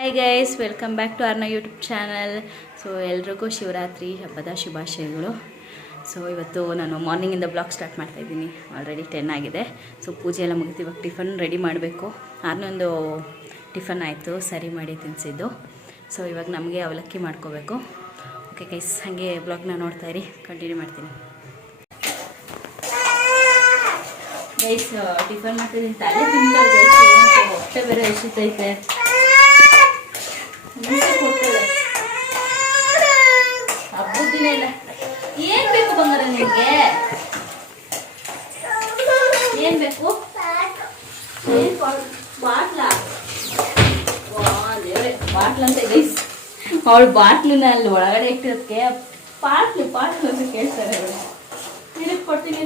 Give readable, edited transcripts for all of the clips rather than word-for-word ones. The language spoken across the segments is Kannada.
Hi guys, welcome back to our YouTube channel. So ಎಲ್ರಿಗೂ ಶಿವರಾತ್ರಿ ಹಬ್ಬದ ಶುಭಾಶಯಗಳು. ಸೊ ಇವತ್ತು ನಾನು ಮಾರ್ನಿಂಗಿಂದ ಬ್ಲಾಗ್ ಸ್ಟಾರ್ಟ್ ಮಾಡ್ತಾಯಿದ್ದೀನಿ. ಆಲ್ರೆಡಿ 10 ಆಗಿದೆ. ಸೊ ಪೂಜೆ ಎಲ್ಲ ಮುಗಿತು. ಇವಾಗ ಟಿಫನ್ ರೆಡಿ ಮಾಡಬೇಕು. ಆರ್ನೊಂದು ಟಿಫನ್ ಆಯಿತು, ಸರಿ ಮಾಡಿ ತಿನ್ನಿಸಿದ್ದು. ಸೊ ಇವಾಗ ನಮಗೆ ಅವಲಕ್ಕಿ ಮಾಡ್ಕೋಬೇಕು. ಓಕೆ ಗೈಸ್, ಹಾಗೆ ಬ್ಲಾಗ್ನ ನೋಡ್ತಾ ಇರಿ, ಕಂಟಿನ್ಯೂ ಮಾಡ್ತೀನಿ. ಗೈಸ್ ಟಿಫನ್ ಮಾಡ್ತಿದ್ದೀನಿ, ತಲೆ ತಿಂತಾರೆ ಗೈಸ್, ಹೊಟ್ಟೆ ಬೇರೆ ಎಸಿತೈತೆ. ಹಬ್ಬದ ದಿನ ಇಲ್ಲ. ಏನ್ ಬೇಕು ಬಂಗಾರ ನಿಮಗೆ? ಏನ್ ಬೇಕು? ಬಾಟ್ಲ ಅಂತ ಗೈಸ್, ಅವಳು ಬಾಟ್ಲನ್ನ ಅಲ್ಲಿ ಒಳಗಡೆ ಇಟ್ಟಿರೋದಕ್ಕೆ ಪಾಟ್ಲು ಅಂತ ಕೇಳ್ತಾರೆ. ನಿನಗೆ ಕೊಡ್ತೀನಿ.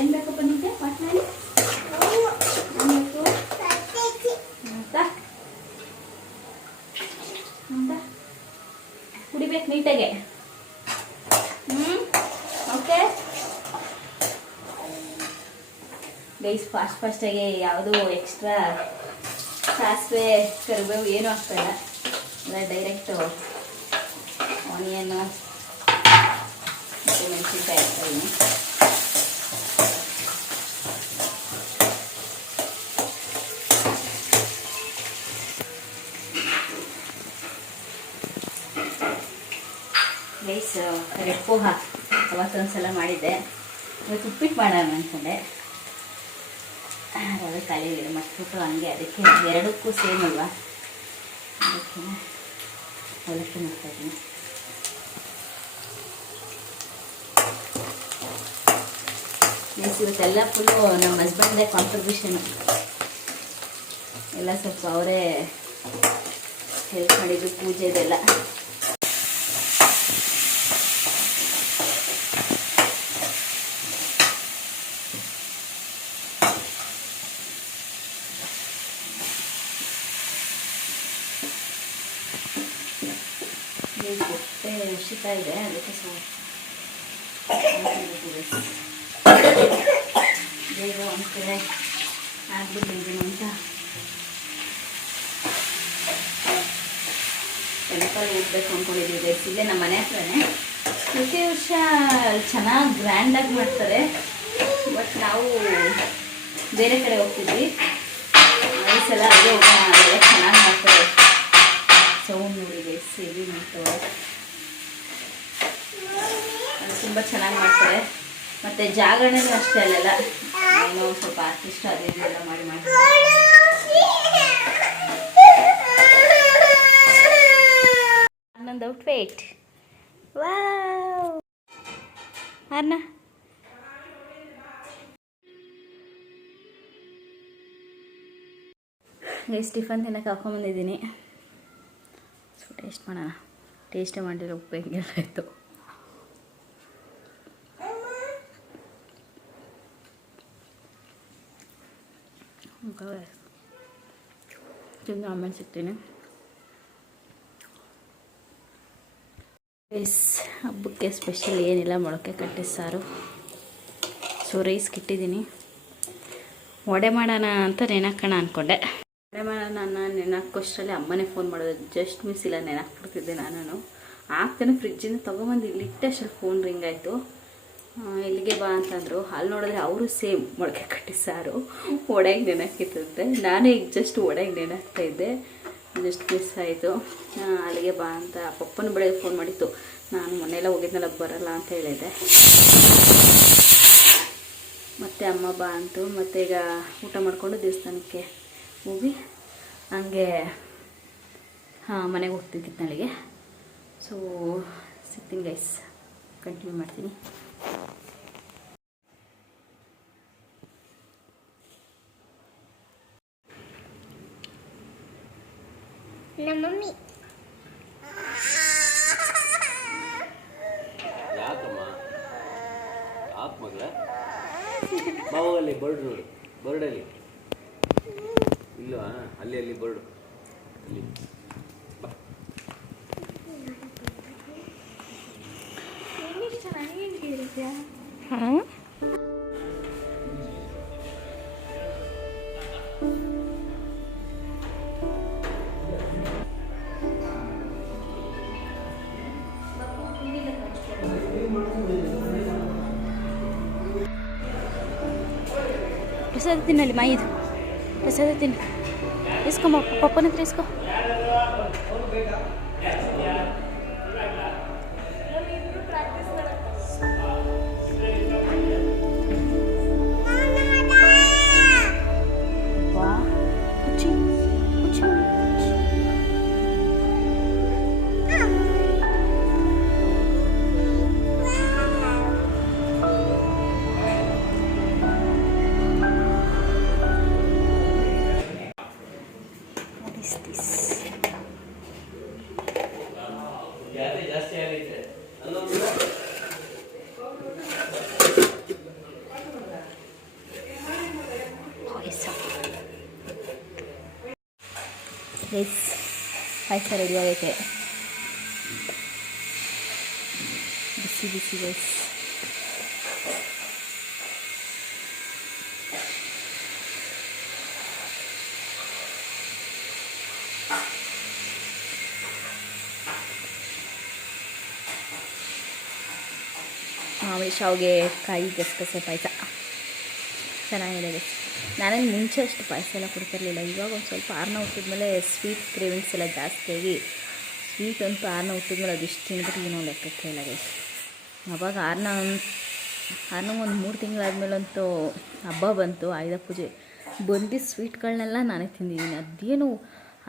ಏನ್ ಬೇಕಪ್ಪ ನಿಮಗೆ ಬಾಟ್ಲಲ್ಲಿ? ಕುಡಿಬೇಕು ನೀಟಾಗೆ. ಓಕೆ ಗೈಸ್, ಫಾಸ್ಟಾಗಿ ಯಾವುದು ಎಕ್ಸ್ಟ್ರಾ ಸಾಸಿವೆ ಕರಿಬೇವು ಏನೂ ಆಗ್ತಾಯಿಲ್ಲ. ಇಲ್ಲ ಡೈರೆಕ್ಟು ಆನಿಯನ್ನು ಮತ್ತು ಮೆಣಸಿನ್ಕಾಯಿ ಹಾಕ್ತಾಯಿದ್ದೀನಿ. ಗೈಸ್ ರೆಡ್ ಪೋಹ ಅವತ್ತೊಂದ್ಸಲ ಮಾಡಿದ್ದೆ. ಇವತ್ತು ಉಪ್ಪಿಟ್ಟು ಮಾಡೋಣ ಅಂದ್ಕೊಂಡೆ. ರವೆ ಖಾಲಿ ಮಟ್ಬಿಟ್ಟು ಹಂಗೆ, ಅದಕ್ಕೆ ಎರಡಕ್ಕೂ ಸೇಮ್ ಅಲ್ವಾ, ಅದಕ್ಕೆ ಅವಲಕ್ಕಿ ಮಾಡ್ತಾಯಿದ್ದೀನಿ. ಗೈಸ್ ಇವತ್ತೆಲ್ಲ ಫುಲ್ಲು ನಮ್ಮ ಹಸ್ಬೆಂಡ್ದೇ ಕಾಂಟ್ರಿಬ್ಯೂಷನ್. ಎಲ್ಲ ಸ್ವಲ್ಪ ಅವರೇ ಹೆಲ್ಪ್ ಮಾಡಿದ್ದು ಪೂಜೆದೆಲ್ಲ. ಹೊಟ್ಟೆ ಎಸಿತಾ ಇದೆ, ಅದಕ್ಕೆ ಬೇಗ ಒಂದು ಕಡೆ ಆಗ್ಬಿಟ್ಟಿದ್ದೀನಿ ಅಂತ ಟೆಂಪಲ್ ಹೋಗ್ಬೇಕು ಅಂದ್ಕೊಂಡಿದ್ದೀವಿ ಗೈಸ್. ಇಲ್ಲೇ ನಮ್ಮ ಮನೆ ಹತ್ರನೇ. ಪ್ರತಿ ವರ್ಷ ಚೆನ್ನಾಗಿ ಗ್ರ್ಯಾಂಡಾಗಿ ಮಾಡ್ತಾರೆ, ಬಟ್ ನಾವು ಬೇರೆ ಕಡೆ ಹೋಗ್ತಿದ್ವಿ. ಈ ಸಲ ಅದೇ ಹೋಗೋಣ, ಅದೆಲ್ಲ ಚೆನ್ನಾಗಿ ಮಾಡ್ತಾರೆ. ಸೌಂಡ್ ನೋಡಿ ಗೈಸ್, ಸೇವಿ ಮಾಡ್ತಾರೆ, ಅದು ತುಂಬ ಚೆನ್ನಾಗಿ ಮಾಡ್ತಾರೆ. ಮತ್ತು ಜಾಗರಣೆನೂ ಅಷ್ಟೇ ಅಲ್ಲೆಲ್ಲ ಏನೋ ಸ್ವಲ್ಪ ಆರ್ಟಿಸ್ಟ್ ಅದೇ ಇದೆಲ್ಲ ಮಾಡಿ ನಂದು ಔಟ್ಫಿಟ್ ವಾವ್. ಅರ್ನ ಗೈಸ್ ಟಿಫನ್ ತಿನ್ನಕ್ಕೆ ಹಾಕೊಂಬಂದಿದ್ದೀನಿ. ಸೊ ಟೇಸ್ಟ್ ಮಾಡೋಣ. ಟೇಸ್ಟೇ ಮಾಡಿರೋ ಉಪ್ಪು ಹೆಂಗೆಲ್ಲ ಆಯಿತು. ತಿಂದು ಆಮೇಲೆ ಸಿಗ್ತೀನಿ. ರೈಸ್ ಹಬ್ಬಕ್ಕೆ ಸ್ಪೆಷಲ್ ಏನಿಲ್ಲ, ಮೊಳಕೆ ಕಟ್ಟಿ ಸಾರು. ಸೊ ರೈಸ್ ಇಟ್ಟಿದ್ದೀನಿ. ವಡೆ ಮಾಡೋಣ ಅಂತ ನೆನಕೋಣ ಅಂದ್ಕೊಂಡೆ. ವಡೆ ಮಾಡೋಣ ನೆನಕೋಷ್ಟರಲ್ಲಿ ಅಮ್ಮನೇ ಫೋನ್ ಮಾಡೋದು. ಜಸ್ಟ್ ಮಿಸ್ ಇಲ್ಲ, ನೆನಕ್ಬಿಡ್ತಿದ್ದೆ ನಾನು. ಆಗ್ತಾನೆ ಫ್ರಿಜ್ಜಿಂದ ತೊಗೊಬಂದು ಇಲ್ಲಿಟ್ಟೆ ಅಷ್ಟರಲ್ಲಿ ಫೋನ್ ರಿಂಗ್ ಆಯಿತು. ಇಲ್ಲಿಗೆ ಬಾ ಅಂತಂದರು. ಅಲ್ಲಿ ನೋಡಿದ್ರೆ ಅವರು ಸೇಮ್ ಮೊಳಕೆ ಕಟ್ಟಿ ಸಾರು ಒಡೆಗೆ ನೆನಕಿತ್ತಂತೆ. ನಾನು ಈಗ ಜಸ್ಟ್ ಒಡೆಗೆ ನೆನಕ್ತಾಯಿದ್ದೆ, ಜಸ್ಟ್ ಮಿಸ್ ಆಯಿತು. ಅಲ್ಲಿಗೆ ಬಾ ಅಂತ ಪಪ್ಪನ ಬೆಳಗ್ಗೆ ಫೋನ್ ಮಾಡಿತ್ತು. ನಾನು ಮೊನ್ನೆಲ್ಲ ಹೋಗಿದ್ನಲ್ಲ, ಬರಲ್ಲ ಅಂತ ಹೇಳಿದೆ. ಮತ್ತು ಅಮ್ಮ ಬಾ ಅಂತು. ಮತ್ತು ಈಗ ಊಟ ಮಾಡಿಕೊಂಡು ದೇವಸ್ಥಾನಕ್ಕೆ ಹೋಗಿ ಹಂಗೆ ಮನೆಗೆ ಹೋಗ್ತೀನಿ ಕಿತ್ನಾಳಿಗೆ. ಸೊ ಸಿಗ್ತೀನಿ ಗೈಸ್, ಕಂಟಿನ್ಯೂ ಮಾಡ್ತೀನಿ. ನಮ್ಮ ಮಮ್ಮಿ ಯಾಕಮ್ಮ ಯಾಕೆ ಮಗಳ ಬಾವಲ್ಲಿ ಬರ್ಡ್ ನೋಡು, ಬರ್ಡಲ್ಲಿ ಇಲ್ವಾ? ಅಲ್ಲಿ ಬರ್ಡು ಅಲ್ಲಿ ಬಾ. ಚೆನ್ನಾಗಿ ಹಾಂ ಪ್ರಸಾದ ತಿನ್ನಲ್ಲಿ ಮಾಯಿದು ಪ್ರಸಾದ ತಿನ್ನು. ಇಸ್ಕೊಮ್ಮ ಪಪ್ಪನ ಹತ್ರ ಇಸ್ಕೊ. ವಾ ಕುಚ್ಚಿ ಕುಚ್ಚಿ ಜಾಸ್ತಿ ಆಗೈತೆ ಪಾಯಸ ರೆಡಿ ಆಗೈತೆ. ಬಿಸಿ ಬಿಸಿ ರೈಸ್. ಮಾಮೂಲಿ ಶಾವಿಗೆ ಕಾಯಿ ಗಸಗಸೆ ಪಾಯಸ ಚೆನ್ನಾಗಿದೆ. ನಾನೇನು ಮುಂಚೆ ಅಷ್ಟು ಪಾಯಸ ಎಲ್ಲ ಕೊಡ್ತಿರ್ಲಿಲ್ಲ. ಇವಾಗ ಒಂದು ಸ್ವಲ್ಪ ಆರ್ನ ಹುಟ್ಟಿದ್ಮೇಲೆ ಸ್ವೀಟ್ ಕ್ರೇವಿಂಗ್ಸ್ ಎಲ್ಲ ಜಾಸ್ತಿಯಾಗಿ ಸ್ವೀಟ್ ಅಂತೂ ಆರ್ನ ಹುಟ್ಟಿದ್ಮೇಲೆ ಅದಿಷ್ಟು ತಿಂದ್ಬಿಟ್ಟು ಏನೋ ಲೆಕ್ಕಕ್ಕೆ ಇಲ್ಲ ಗೈಸ್. ಅವಾಗ ಆರ್ನಂಗೆ ಒಂದು 3 ತಿಂಗಳಾದ್ಮೇಲಂತೂ ಹಬ್ಬ ಬಂತು, ಆಯುಧ ಪೂಜೆ ಬಂದಿದ್ದ ಸ್ವೀಟ್ಗಳನ್ನೆಲ್ಲ ನಾನೇ ತಿಂದಿದ್ದೀನಿ. ಅದೇನು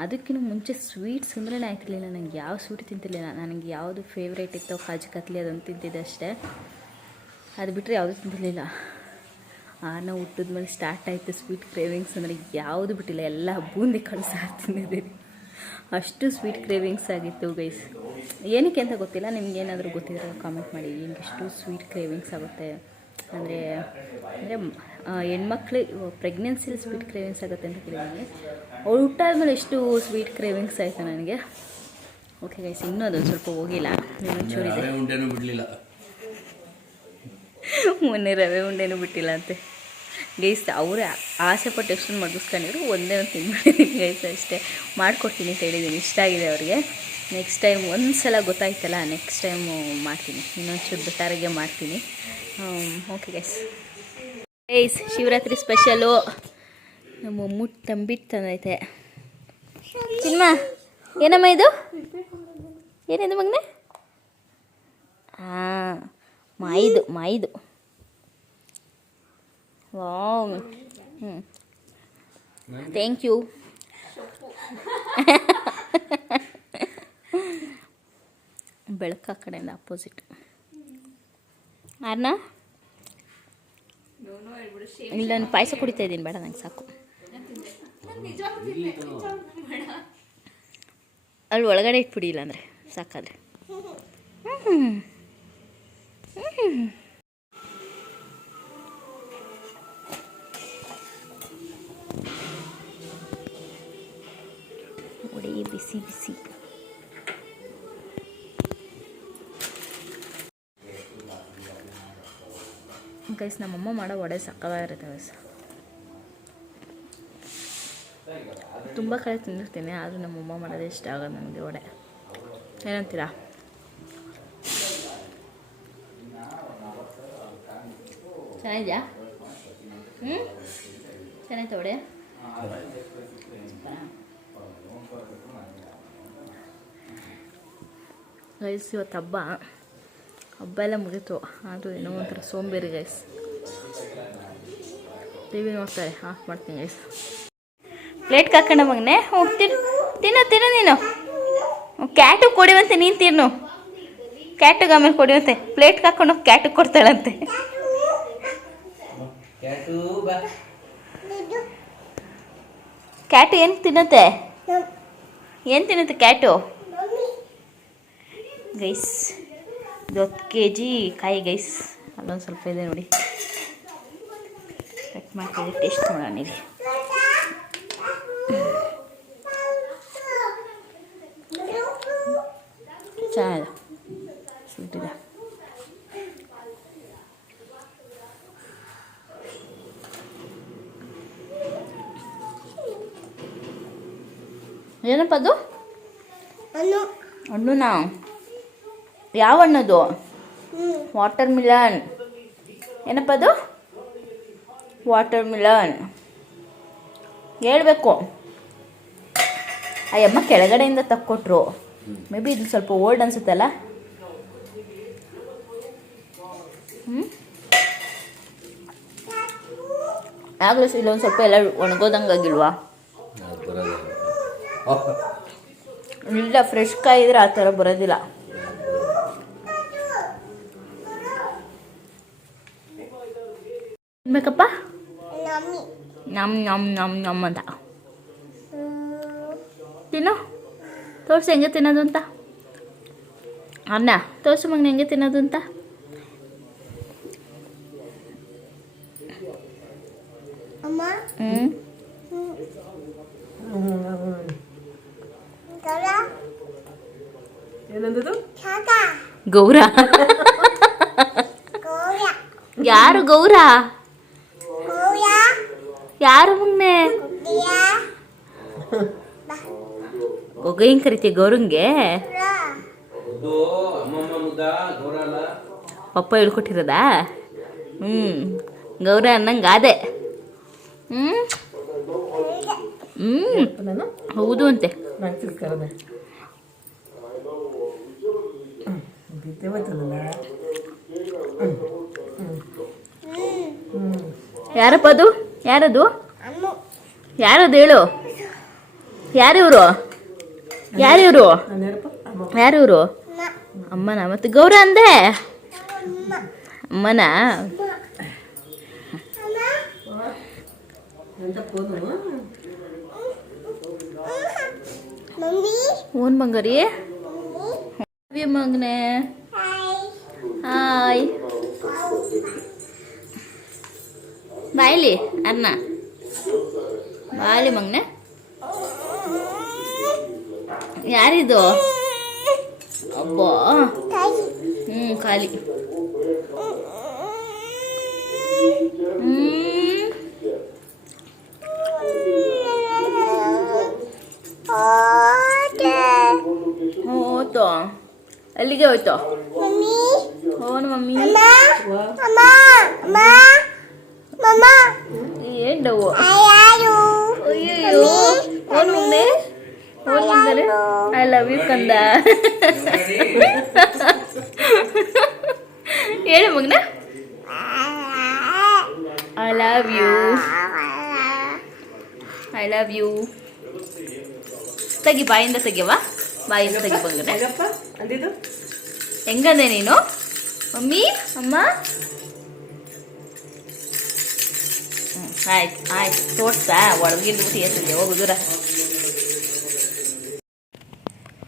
ಅದಕ್ಕಿಂತ ಮುಂಚೆ ಸ್ವೀಟ್ಸ್ ಅಂದ್ರೇ ಆಯ್ತಿರ್ಲಿಲ್ಲ. ನನಗೆ ಯಾವ ಸ್ವೀಟ್ ತಿಂತಿರ್ಲಿಲ್ಲ. ನನಗೆ ಯಾವುದು ಫೇವ್ರೇಟ್ ಇತ್ತೋ ಕಾಜು ಕತ್ಲಿ ಅದನ್ನು ತಿಂತಿದ್ದೆ ಅಷ್ಟೇ. ಅದು ಬಿಟ್ಟರೆ ಯಾವುದೂ ತಿಂತಿರಲಿಲ್ಲ. ನಾವು ಹುಟ್ಟಿದ್ಮೇಲೆ ಸ್ಟಾರ್ಟ್ ಆಯಿತು ಸ್ವೀಟ್ ಕ್ರೇವಿಂಗ್ಸ್ ಅಂದರೆ ಯಾವುದು ಬಿಟ್ಟಿಲ್ಲ. ಎಲ್ಲ ಬೂಂದಿ ಕಳಿಸ ತಿಂದಿದ್ದೀನಿ. ಅಷ್ಟು ಸ್ವೀಟ್ ಕ್ರೇವಿಂಗ್ಸ್ ಆಗಿತ್ತು ಗೈಸ್. ಏನಕ್ಕೆ ಅಂತ ಗೊತ್ತಿಲ್ಲ. ನಿಮ್ಗೇನಾದರೂ ಗೊತ್ತಿದ್ರೆ ಕಾಮೆಂಟ್ ಮಾಡಿ. ಏನಕ್ಕಿಷ್ಟು ಸ್ವೀಟ್ ಕ್ರೇವಿಂಗ್ಸ್ ಆಗುತ್ತೆ ಅಂದರೆ ಹೆಣ್ಮಕ್ಳು ಪ್ರೆಗ್ನೆನ್ಸಿಲಿ ಸ್ವೀಟ್ ಕ್ರೇವಿಂಗ್ಸ್ ಆಗುತ್ತೆ ಅಂತ ಕೇಳಿದ್ದೀನಿ. ಅವ್ಳು ಹುಟ್ಟಾದ್ಮೇಲೆ ಎಷ್ಟು ಸ್ವೀಟ್ ಕ್ರೇವಿಂಗ್ಸ್ ಆಯಿತು ನನಗೆ. ಓಕೆ ಗೈಸ್, ಇನ್ನೂ ಅದೊಂದು ಸ್ವಲ್ಪ ಹೋಗಿಲ್ಲ, ಇನ್ನೊಂಚೂರಿದೆ. ಬಿಡಲಿಲ್ಲ, ಮೊನ್ನೆ ರವೆ ಉಂಡೆನೂ ಬಿಟ್ಟಿಲ್ಲ ಅಂತೆ ಗೈಸ್. ಅವರೇ ಆಸೆ ಪಟ್ಟು ಎಷ್ಟೊಂದು ಮಡಗಿಸ್ಕೊಂಡಿದ್ರು, ಒಂದೇ ಒಂದು ತಿಂದ್ಬಿಟ್ಟಿದ್ದೀನಿ ಗೈಸ್. ಅಷ್ಟೇ ಮಾಡಿಕೊಡ್ತೀನಿ ಅಂತ ಹೇಳಿದ್ದೀನಿ. ಇಷ್ಟ ಆಗಿದೆ ಅವ್ರಿಗೆ. ನೆಕ್ಸ್ಟ್ ಟೈಮ್ ಒಂದು ಸಲ ಗೊತ್ತಾಯ್ತಲ್ಲ, ನೆಕ್ಸ್ಟ್ ಟೈಮು ಮಾಡ್ತೀನಿ. ಇನ್ನೊಂಚೂರು ಬೆಟರಾಗೆ ಮಾಡ್ತೀನಿ. Okay guys. Guys, Shivaratri special ನಮ್ಮ ಮುಟ್ಟು ತಂಬಿಟ್ಟು ತಂದೈತೆ. ಚಿನ್ಮ ಏನಮ್ಮ ಇದು? ಏನಿದು ಮಗನೆ? ಹಾಂ, ಮಾಯಿದು. Wow, thank you. ಬೆಳಕು ಆ ಕಡೆಯಿಂದ ಅಪೋಸಿಟ್. ಆರ್ನ ಇಲ್ಲ, ನಾನು ಪಾಯಸ ಕುಡಿತಾ ಇದ್ದೀನಿ. ಬೇಡ, ನಂಗೆ ಸಾಕು. ಅಲ್ಲಿ ಒಳಗಡೆ ಇಟ್ಬಿಡಿ, ಇಲ್ಲಾಂದರೆ ಸಾಕಾದರೆ. ಒಡೆ ಬಿಸಿ ಬಿಸಿ. ಗೈಸ್, ನಮ್ಮಮ್ಮ ಮಾಡೋ ವಡೆ ಸಕ್ಕತ್ತಾಗಿರುತ್ತೆ ಗೈಸ್. ತುಂಬ ಕಡೆ ತಿಂದಿರ್ತೀನಿ, ಆದರೂ ನಮ್ಮಮ್ಮ ಮಾಡೋದೇ ಇಷ್ಟ ಆಗೋದು ನನಗೆ ವಡೆ. ಏನಂತೀರಾ? ಚೆನ್ನಾಗಿದೆಯಾ? ಚೆನ್ನಾಯ್ತಾ ವಡೆ? ಗೈಸ್, ಇವತ್ತು ಹಬ್ಬ ಎಲ್ಲ ಮುಗೀತು. ಆದರೂ ಏನೋ ಒಂಥರ ಸೋಂಬೇರಿ ಗೈಸ್. ಟಿ ವಿ ನೋಡ್ತಾರೆ. ಆಫ್ ಮಾಡ್ತೀನಿ ಗೈಸ್. ಪ್ಲೇಟ್ಗೆ ಹಾಕೊಂಡ ಮಗನೆ. ಹೋಗ್ತೀನಿ, ತಿನ್ನು ನೀನು. ಕ್ಯಾಟು ಕೊಡಿವಂತೆ, ನೀನು ತಿನ್ನು. ಕ್ಯಾಟಿಗೆ ಆಮೇಲೆ ಕೊಡಿವಂತೆ. ಪ್ಲೇಟ್ಗೆ ಹಾಕೊಂಡು ಕ್ಯಾಟಿಗೆ ಕೊಡ್ತಾಳಂತೆ. ಕ್ಯಾಟು ಏನು ತಿನ್ನುತ್ತೆ? ಕ್ಯಾಟು? ಗೈಸ್, ಇದು 10 kg ಕಾಯಿ ಗೈಸ್. ಅಲ್ಲೊಂದು ಸ್ವಲ್ಪ ಇದೆ ನೋಡಿ. ಕಟ್ ಮಾಡ್ತೀವಿ, ಟೇಸ್ಟ್ ಮಾಡೋಣ. ಇಲ್ಲಿ ಚೆನ್ನಾಗಿದೆ, ಸ್ವೀಟ್ ಇದೆ. ಏನಪ್ಪ ಅದು? ಹಣ್ಣುನಾ? ಯಾವ ಹಣ್ಣದು? ವಾಟರ್ ಮಿಲನ್. ಏನಪ್ಪ ಅದು? ವಾಟರ್ ಮಿಲನ್ ಹೇಳ್ಬೇಕು. ಅಯ್ಯಮ್ಮ ಕೆಳಗಡೆಯಿಂದ ತಕ್ಕೊಟ್ರು. ಮೇ ಬಿ ಇದು ಸ್ವಲ್ಪ ಓಲ್ಡ್ ಅನ್ಸುತ್ತಲ್ಲ. ಆಗಲೂ ಇಲ್ಲೊಂದು ಸ್ವಲ್ಪ ಎಲ್ಲ ಒಣಗೋದಂಗಾಗಿಲ್ವಾ? ಇಲ್ಲ, ಫ್ರೆಶ್ ಕಾಯಿ ಇದ್ರೆ ಆ ಥರ ಬರೋದಿಲ್ಲ. ಬೇಕಪ್ಪ ನಮ್ ನಮ್ ನಮ್ ನಮ್ ಅಂತ ತಿನ್ನು. ತೋರಿಸಿ ಹೆಂಗೆ ತಿನ್ನೋದು ಅಂತ. ಅನ್ನ ತೋರಿಸು ಮಗನ ಹೆಂಗೆ ತಿನ್ನೋದು ಅಂತ. ಗೌರ ಯಾರು? ಗೌರ ಯಾರು? ಮುನ್ನೆ ಒಗ ಹೆಂಗ್ ಕರಿತೀಯ ಗೌರಂಗೆ? ಪಪ್ಪ ಹೇಳ್ಕೊಟ್ಟಿರೋದಾ? ಗೌರ ಅನ್ನಂಗೆ ಅದೇ. ಹೌದು ಅಂತೆ. ಯಾರಪ್ಪ ಅದು? ಯಾರದು? ಯಾರದು ಹೇಳು. ಯಾರಿವರು? ಯಾರಿವರು? ಯಾರಿವರು? ಅಮ್ಮನ. ಮತ್ತೆ ಗೌರ ಅಂದೆ ಅಮ್ಮನ. ಓನ್ ಬಂಗಾರಿ ಮಗನೆ. ಹಾಯ್ ಬಾಯ್ಲಿ ಅನ್ನ ಬಾಯ್ಲಿ ಮಗನೆ. ಯಾರಿದು? ಅಬ್ಬಾ ಖಾಲಿ. ಹೋಯ್ತು, ಅಲ್ಲಿಗೆ ಹೋಯ್ತು. ಓನ್ ಮಮ್ಮಿ ಏನ್ ಡವು? ಅಯ್ಯೋ ಓನ್ ಮಮ್ಮಿ ಐ ಲವ್ ಯು ಕಂದ. ಹೇಳು ಮಗನ. I love you. I love you. ತೆಗಿ, ಬಾಯಿಂದ ತೆಗಿಯವಾ? ಬಾಯಿಂದ ತೆಗಿ ಬಂಗನೆ. ಹೆಂಗಂದೆ ನೀನು? ಮಮ್ಮಿ ಅಮ್ಮ. ಆಯ್ತು ಆಯ್ತು, ತೋರ್ಸಾ ಒಳಗಿದ್ಬಿಟ್ಟು ಎತ್ತಿದೆ. ಹೋಗು ದೂರ.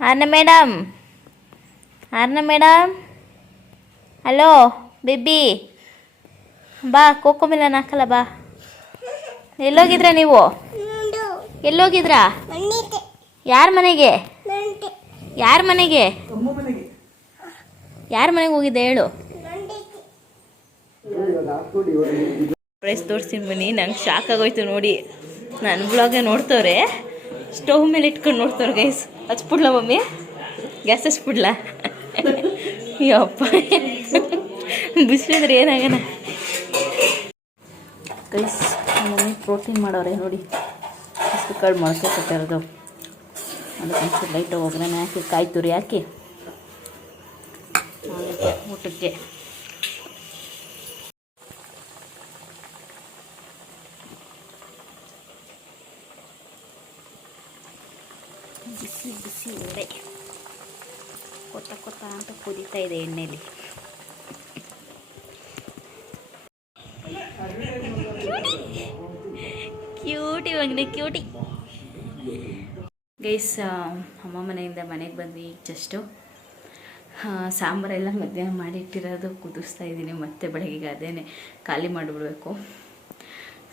ಅರ್ನ ಮೇಡಮ್, ಅರ್ನ ಮೇಡಮ್, ಹಲೋ ಬೇಬಿ, ಬಾ ಕೋಕೋ ಮಿಲನ್ ಹಾಕಲ್ಲ ಬಾ. ಎಲ್ಲೋಗಿದ್ರಾ ನೀವು? ಎಲ್ಲೋಗಿದ್ರಾ? ಯಾರ ಮನೆಗೆ? ಯಾರ ಮನೆಗೆ? ಯಾರ ಮನೆಗೆ ಹೋಗಿದ್ದೆ ಹೇಳು. ಪ್ರೈಸ್ ತೋರಿಸ್ತೀನಿ ಬನ್ನಿ. ನಂಗೆ ಶಾಕ್ ಆಗೋಯ್ತು ನೋಡಿ. ನನ್ನ ಬ್ಲಾಗೆ ನೋಡ್ತವ್ರೆ, ಸ್ಟವ್ ಮೇಲೆ ಇಟ್ಕೊಂಡು ನೋಡ್ತವ್ರೆ ಗೈಸ್. ಹಚ್ಬಿಡ್ಲ ಮಮ್ಮಿ? ಗ್ಯಾಸ್ ಹಚ್ಬಿಡ್ಲ? ಯಪ್ಪ ಬಿಸಿಲಿದ್ರೆ ಏನಾಗಣ ಗೈಸ್. ಮಮ್ಮಿ ಪ್ರೋಟೀನ್ ಮಾಡವ್ರೆ ನೋಡಿ. ಹೆಸರು ಕಾಳು ಮೊಳಕೆ ಕಟ್ಟಿರೋದು. ಅದಕ್ಕೆ ಲೈಟಾಗಿ ಒಗ್ಗರಣೆ ಹಾಕಿ ಕಾಯಿ ತುರಿ ಹಾಕಿ ಊಟಕ್ಕೆ. ಬಿಸಿ ಬಿಸಿ ವಡೆ ಕೊತ್ತ ಕೊತ್ತ ಅಂತ ಕುದೀತಾ ಇದೆ ಎಣ್ಣೆಯಲ್ಲಿ. ಕ್ಯೂಟಿ ಮಗನೆ ಕ್ಯೂಟಿ. ಗೈಸ್, ಅಮ್ಮ ಮನೆಯಿಂದ ಮನೆಗೆ ಬಂದ್ವಿ ಜಸ್ಟು. ಸಾಂಬಾರೆಲ್ಲ ಮಧ್ಯಾಹ್ನ ಮಾಡಿಟ್ಟಿರೋದು ಕುದಿಸ್ತಾ ಇದ್ದೀನಿ. ಮತ್ತೆ ಬೆಳಗ್ಗೆಗೆ ಅದೇನೆ ಖಾಲಿ ಮಾಡಿಬಿಡ್ಬೇಕು.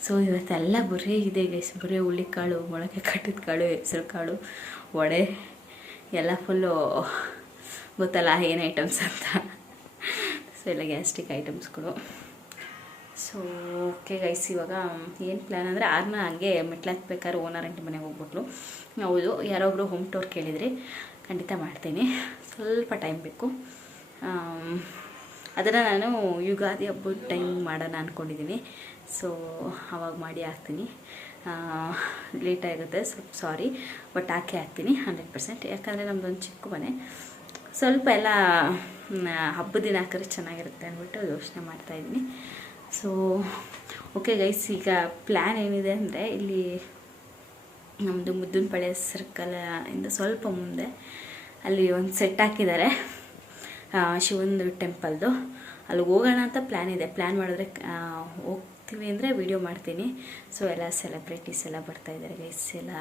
ಸೊ ಇವತ್ತೆಲ್ಲ ಬರೀ ಇದೆ ಗೈಸ್. ಬರೀ ಹುಳಿಕಾಳು, ಮೊಳಕೆ ಕಟ್ಟಿದ ಕಾಳು, ಹೆಸರು ಕಾಳು, ವಡೆ ಎಲ್ಲ ಫುಲ್ಲು ಗೊತ್ತಲ್ಲ ಏನು ಐಟಮ್ಸ್ ಅಂತ. ಸೊ ಎಲ್ಲ ಗ್ಯಾಸ್ಟ್ರಿಕ್ ಐಟಮ್ಸ್ಗಳು. ಸೊ ಓಕೆ ಗೈಸ್, ಇವಾಗ ಏನು ಪ್ಲ್ಯಾನ್ ಅಂದರೆ ಆರ್ನ ಹಂಗೆ ಮೆಟ್ಲಾಕ್ಬೇಕಾದ್ರೆ ಓನರ್ ಆಂಟಿ ಮನೆಗೆ ಹೋಗ್ಬಿಟ್ಲು. ಹೌದು, ಯಾರೊಬ್ಬರು ಹೋಮ್ ಟೂರ್ ಕೇಳಿದ್ರಿ, ಖಂಡಿತ ಮಾಡ್ತೀನಿ. ಸ್ವಲ್ಪ ಟೈಮ್ ಬೇಕು. ಅದನ್ನು ನಾನು ಯುಗಾದಿ ಹಬ್ಬದ ಟೈಮ್ ಮಾಡೋಣ ಅಂದ್ಕೊಂಡಿದ್ದೀನಿ. ಸೊ ಆವಾಗ ಮಾಡಿ ಹಾಕ್ತೀನಿ. ಲೇಟ್ ಆಗುತ್ತೆ, ಸ್ವಲ್ಪ ಸಾರಿ, ಬಟ್ ಹಾಕ್ತೀನಿ 100%. ಯಾಕಂದರೆ ನಮ್ಮದೊಂದು ಚಿಕ್ಕ ಮನೆ, ಸ್ವಲ್ಪ ಎಲ್ಲ ಹಬ್ಬದ ದಿನ ಹಾಕಿದ್ರೆ ಚೆನ್ನಾಗಿರುತ್ತೆ ಅಂದ್ಬಿಟ್ಟು ಯೋಚನೆ ಮಾಡ್ತಾಯಿದ್ದೀನಿ. ಸೊ ಓಕೆ ಗೈಸ್, ಈಗ ಪ್ಲ್ಯಾನ್ ಏನಿದೆ ಅಂದರೆ ಇಲ್ಲಿ ನಮ್ಮದು ಮುದ್ದನಪಾಳ್ಯ ಸರ್ಕಲ್ ಇಂದ ಸ್ವಲ್ಪ ಮುಂದೆ ಅಲ್ಲಿ ಒಂದು ಸೆಟ್ ಹಾಕಿದ್ದಾರೆ ಶಿವಂದು ಟೆಂಪಲ್ದು. ಅಲ್ಲಿ ಹೋಗೋಣ ಅಂತ ಪ್ಲ್ಯಾನ್ ಇದೆ. ಪ್ಲ್ಯಾನ್ ಮಾಡಿದ್ರೆ ಹೋಗ್ತೀವಿ ಅಂದರೆ ವಿಡಿಯೋ ಮಾಡ್ತೀನಿ. ಸೊ ಎಲ್ಲ ಸೆಲೆಬ್ರಿಟೀಸ್ ಎಲ್ಲ ಬರ್ತಾಯಿದ್ದಾರೆ ಗೈಸ್, ಎಲ್ಲ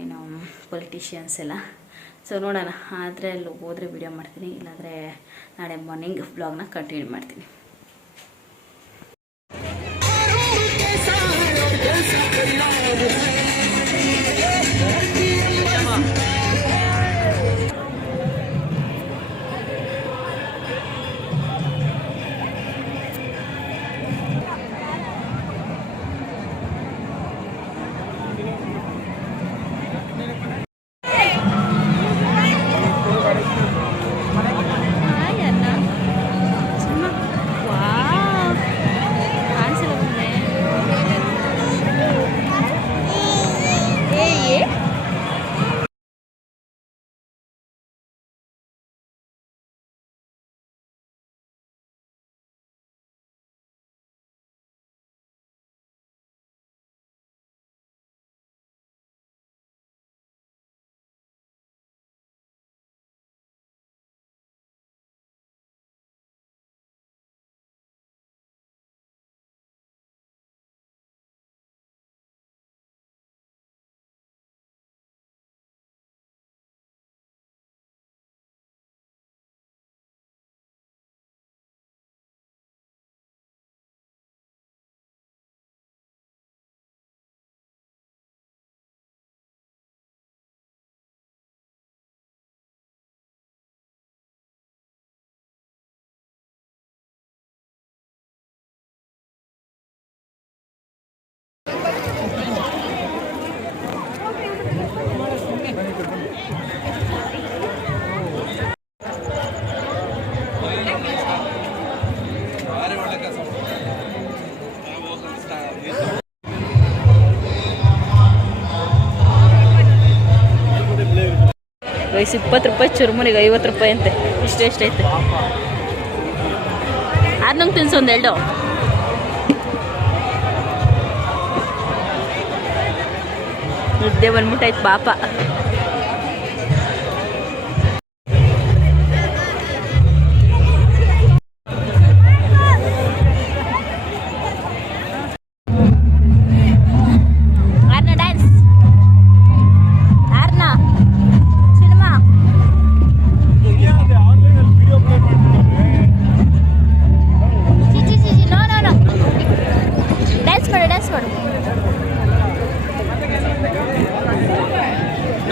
ಏನು ಪೊಲಿಟಿಷಿಯನ್ಸ್ ಎಲ್ಲ. ಸೊ ನೋಡೋಣ, ಆದರೆ ಅಲ್ಲಿ ಹೋದರೆ ವಿಡಿಯೋ ಮಾಡ್ತೀನಿ, ಇಲ್ಲಾಂದರೆ ನಾಳೆ ಮಾರ್ನಿಂಗ್ ವ್ಲಾಗ್ನ ಕಂಟಿನ್ಯೂ ಮಾಡ್ತೀನಿ. ಗೈಸ್ 20 ರೂಪಾಯಿ ಚುರುಮುರಿಗೆ 50 ರೂಪಾಯಿ ಅಂತೆ. ಎಷ್ಟೈತೆ ಅದು ನಂಗೆ ತಿನ್ಸು ಒಂದು 2. ನಿದ್ದೆ ಬಂದ್ಬಿಟ್ಟಾಯ್ತು ಪಾಪ.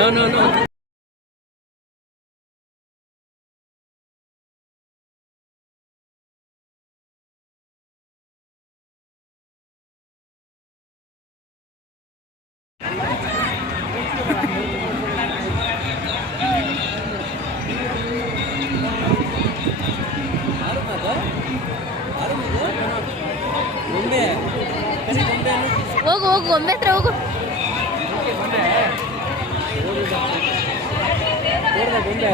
No. ಹೋಗು ಗೊಂಬೆ ಹತ್ರ ಹೋಗು. ಗೊಂಬೆ